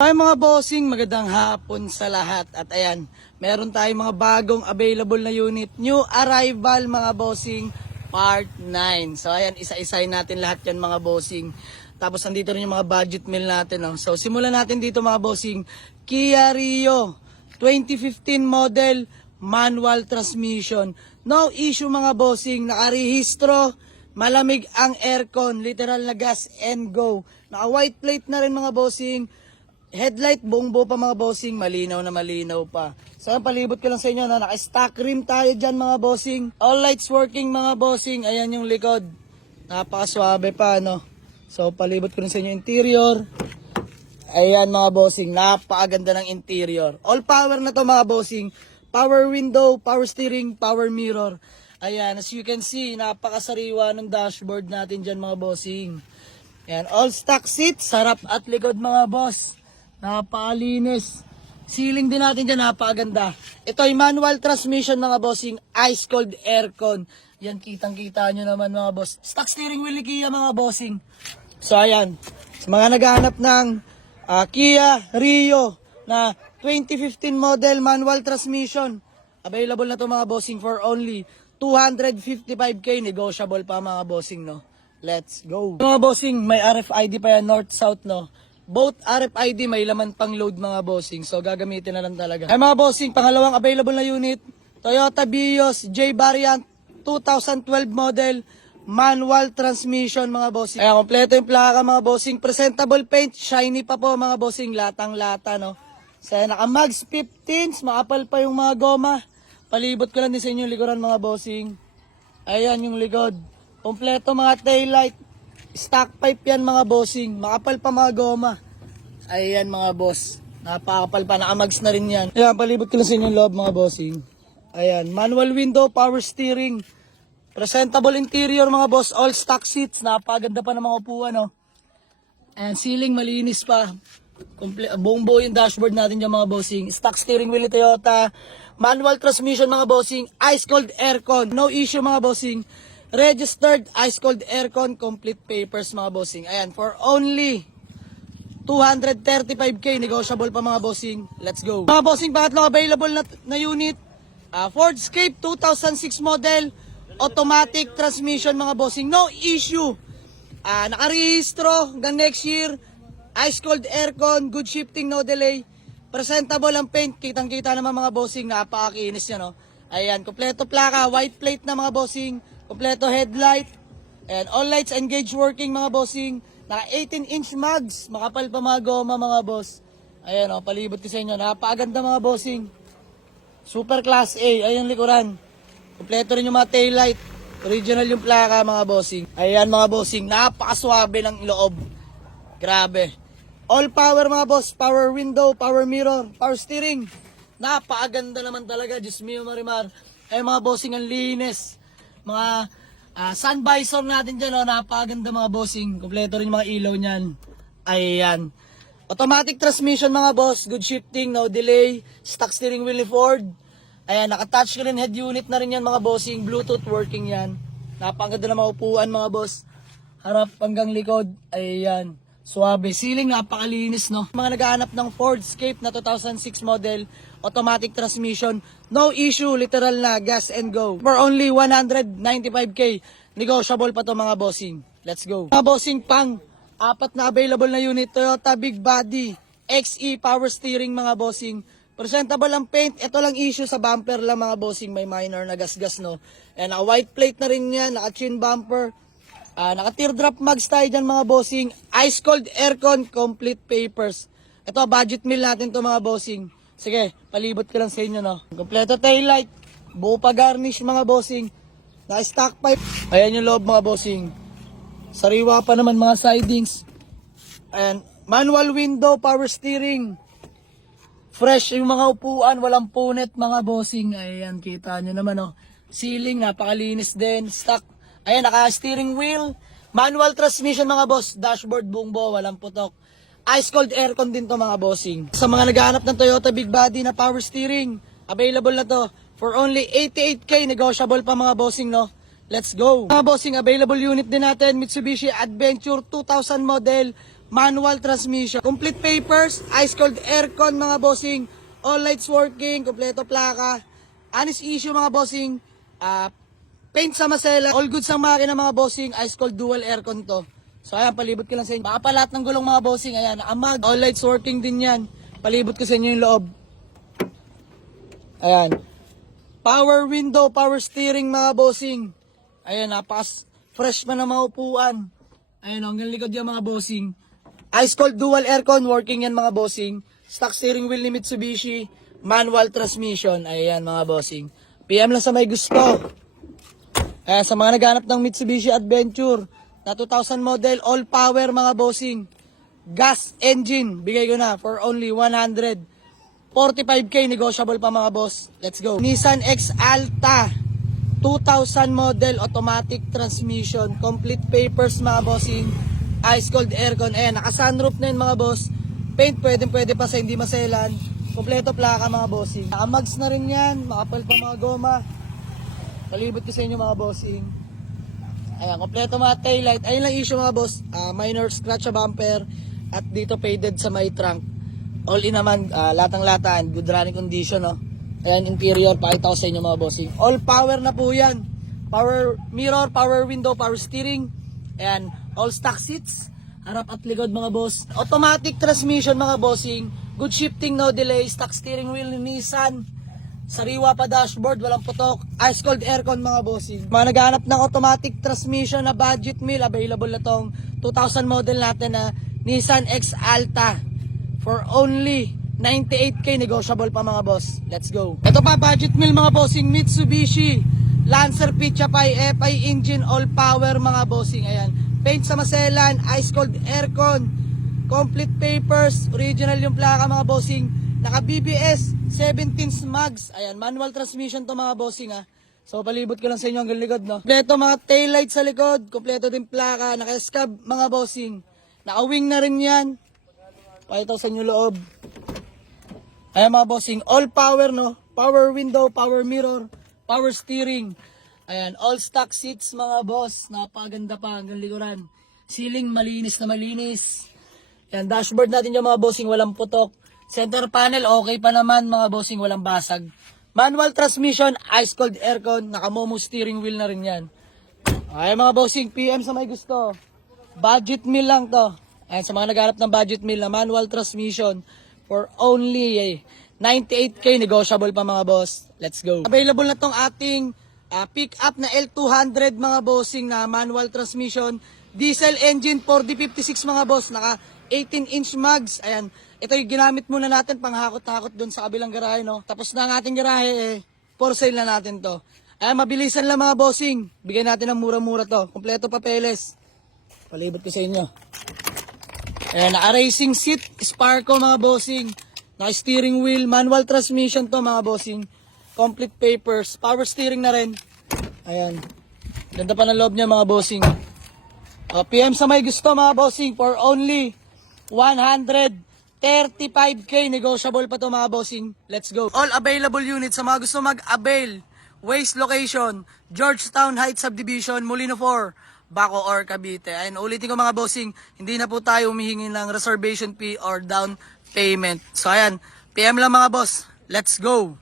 Ay mga bossing, magandang hapon sa lahat. At ayan, meron tayong mga bagong available na unit. New arrival mga bossing, part 9. So ayan, isa-isahin natin lahat yan mga bossing. Tapos nandito rin yung mga budget meal natin. No? So simulan natin dito mga bossing. Kia Rio, 2015 model, manual transmission. No issue mga bossing, nakarehistro, malamig ang aircon, literal na gas and go. Naka white plate na rin mga bossing. Headlight, buong buo pa mga bossing, malinaw na malinaw pa. So palibot ko lang sa inyo, naka-stock rim tayo dyan mga bossing. All lights working mga bossing, ayan yung likod. Napakaswabe pa, no? So palibot ko lang sa inyo interior. Ayan mga bossing, napakaganda ng interior. All power na to mga bossing. Power window, power steering, power mirror. Ayan, as you can see, napakasariwa ng dashboard natin dyan mga bossing. Ayan, all stock seats, harap at likod mga boss. Napakalinis. Ceiling din natin dyan, napakaganda. Ito ay manual transmission mga bossing, ice cold aircon. Yan, kitang-kita nyo naman mga boss. Stock steering wheel ni Kia mga bossing. So ayan, sa mga naghahanap ng Kia Rio na 2015 model manual transmission, available na to mga bossing for only 255k, negotiable pa mga bossing, no? Let's go. Mga bossing, may RFID pa yan, north-south, no? Both RFID, may laman pang load mga bossing. So gagamitin na lang talaga. Ay mga bossing, pangalawang available na unit, Toyota Vios J Variant 2012 model, manual transmission mga bossing. Ay, kompleto yung plaka mga bossing. Presentable paint, shiny pa po mga bossing. Latang-lata, no? So naka-mags 15s, makapal pa yung mga goma. Palibot ko lang din sa inyo yung likuran mga bossing. Ayan yung likod. Kompleto mga taillight. Stock pipe yan mga bossing. Makapal pa mga goma. Ayan mga boss. Napakapal pa. Nakamags na rin yan. Ayan, palibot ko lang sa inyo yung loob mga bossing. Ayan. Manual window, power steering. Presentable interior mga boss. All stock seats. Napakaganda pa ng mga upuan. No? And ceiling malinis pa. Buong buo yung dashboard natin dyan mga bossing. Stock steering wheel ni Toyota. Manual transmission mga bossing. Ice cold aircon. No issue mga bossing. Registered ice cold aircon, complete papers mga bossing. Ayan, for only 235k, negotiable pa mga bossing. Let's go. Mga bossing, pangatlong available na unit, Ford Escape 2006 model, automatic transmission mga bossing. No issue. Nakarehistro hanggang next year. Ice cold aircon, good shifting, no delay. Presentable ang paint, kitang-kita naman mga bossing, napakakinis yan, no? Ayan, kompleto plaka, white plate na mga bossing. Kompleto headlight. And all lights engaged working mga bossing. Naka 18-inch mags. Makapal pa mga goma mga boss. Ayan o, palibot ko sa inyo. Napakaganda mga bossing. Super class A. Ayan likuran. Kompleto rin yung mga taillight. Original yung plaka mga bossing. Ayan mga bossing. Napakaswabe ng loob. Grabe. All power mga boss. Power window, power mirror, power steering. Napakaganda naman talaga. Diyos mio marimar. Ayan mga bossing, ang linis. Mga sun visor natin dyan, oh, napakaganda mga bossing. Kompleto rin yung mga ilaw nyan. Ayan. Automatic transmission mga boss. Good shifting, no delay. Stock steering wheel ni Ford. Ayan, naka-touch screen head unit na rin yan mga bossing. Bluetooth working yan. Napakaganda na mga upuan mga boss. Harap hanggang likod. Ayan. Suwabe. Ceiling, napakalinis, no? Mga naghahanap ng Ford Escape na 2006 model, automatic transmission, no issue, literal na, gas and go. For only 195k, negotiable pa to mga bossing. Let's go. Mga bossing, pang apat na available na unit, Toyota Big Body, XE power steering mga bossing. Presentable ang paint, ito lang issue sa bumper lang mga bossing, may minor na gas-gas, no? And a white plate na rin yan, naka-chin bumper. Naka teardrop mags tayo dyan mga bossing. Ice cold aircon, complete papers. Ito, budget meal natin to mga bossing. Sige, palibot ko lang sa inyo, no? Kompleto taillight. Buo pa garnish mga bossing. Naka stock pipe. Ayan yung loob mga bossing. Sariwa pa naman mga sidings. And manual window, power steering. Fresh yung mga upuan, walang punit mga bossing. Ayan, kita nyo naman, no? Ceiling, napakalinis din. Stock. Ayan, naka-steering wheel. Manual transmission mga boss. Dashboard buong buo, walang putok. Ice cold aircon din to mga bossing. Sa mga naghahanap ng Toyota Big Body na power steering, available na to. For only 88k, negotiable pa mga bossing, no? Let's go. Mga bossing, available unit din natin. Mitsubishi Adventure 2000 model. manual transmission. Complete papers, ice cold aircon mga bossing. All lights working, kompleto plaka. Honest issue mga bossing. Paint sa masela. All goods ang makina mga bossing. Ice cold dual aircon to. So ayan, palibot ko lang sa inyo. Baka pa lahat ng gulong mga bossing. Ayan, amag. All lights working din yan. Palibot ko sa inyo yung loob. Ayan. Power window, power steering mga bossing. Ayan, napakas fresh pa na mga upuan. Ayan, hanggang likod yung mga bossing. Ice cold dual aircon, working yan mga bossing. Stock steering wheel ni Mitsubishi. Manual transmission. Ayan mga bossing. PM lang sa may gusto. Ayan, sa mga naghanap ng Mitsubishi Adventure na 2000 model, all power mga bossing. Gas engine, bigay ko na for only 145k, negotiable pa mga boss. Let's go. Nissan X Alta 2000 model, automatic transmission, complete papers mga bossing, ice cold aircon. Ayan, naka-sunroof na yun mga boss. Paint pwede pa sa hindi maselan. Kompleto plaka mga bossing. Naka-mags na rin yan, makapal pa mga goma. Palibot ko sa inyo mga bossing. Ayan, kompleto mga taillight. Ayun lang issue mga boss, minor scratch sa bumper at dito faded sa may trunk. All in naman, latang-latan, good running condition, no? Ayan, interior, pakita ko sa inyo mga bossing. All power na po yan. Power mirror, power window, power steering. Ayan, all stock seats. Harap at likod mga boss. Automatic transmission mga bossing. Good shifting, no delay. Stock steering wheel ni Nissan. Sariwa pa dashboard, walang putok. Ice cold aircon mga bossing. Mga naghahanap ng automatic transmission na budget meal, available na tong 2000 model natin na Nissan X Alta. For only 98k, negotiable pa mga boss. Let's go. Ito pa, budget meal mga bossing, Mitsubishi Lancer Pichapay FI engine, all power mga bossing. Ayan, paint sa maselan, ice cold aircon, complete papers, original yung plaka mga bossing. Naka BBS 17 mags. Ayan, manual transmission to mga bossing ha. So palibot ko lang sa inyo hanggang likod, no. Kompleto mga taillight sa likod, kompleto din plaka, naka-scab mga bossing. Naka-wing na rin yan. Pakita ko sa inyo loob. Ayan mga bossing, all power, no? Power window, power mirror, power steering. Ayan, all stock seats mga boss. Napaganda pa hanggang likuran. Ceiling malinis na malinis. Ayan, dashboard natin yung mga bossing, walang putok. Center panel, okay pa naman mga bossing, walang basag. Manual transmission, ice cold aircon, naka-momo steering wheel na rin yan. Ayan mga bossing, PM sa may gusto. Budget meal lang to. Ayan, sa mga naghanap ng budget meal na manual transmission for only 98k, negotiable pa mga boss. Let's go. Available na tong ating pick up na L200 mga bossing na manual transmission. Diesel engine 4D56 mga boss, naka 18-inch mags. Ayan, ito yung ginamit muna natin panghakot-hakot doon sa kabilang garahe, no? Tapos na ang ating garahe, for sale na natin to. Ayan, mabilisan lang mga bossing. Bigyan natin ng mura-mura to. Kompleto papeles. Palibot ko sa inyo. Ayan, naka-racing seat, Sparco mga bossing. Naka-steering wheel, manual transmission to mga bossing. Complete papers, power steering na rin. Ayan. Ganda pa ng loob niya mga bossing. PM sa may gusto mga bossing for only 135k, negotiable pa to mga bossing. Let's go. All available units sa mga gusto mag-avail. Waste location, Georgetown Heights Subdivision, Molino 4, Baco or Cavite. Ayun, ulitin ko mga bossing, hindi na po tayo humihingi ng reservation fee or down payment. So ayan, PM lang mga boss. Let's go.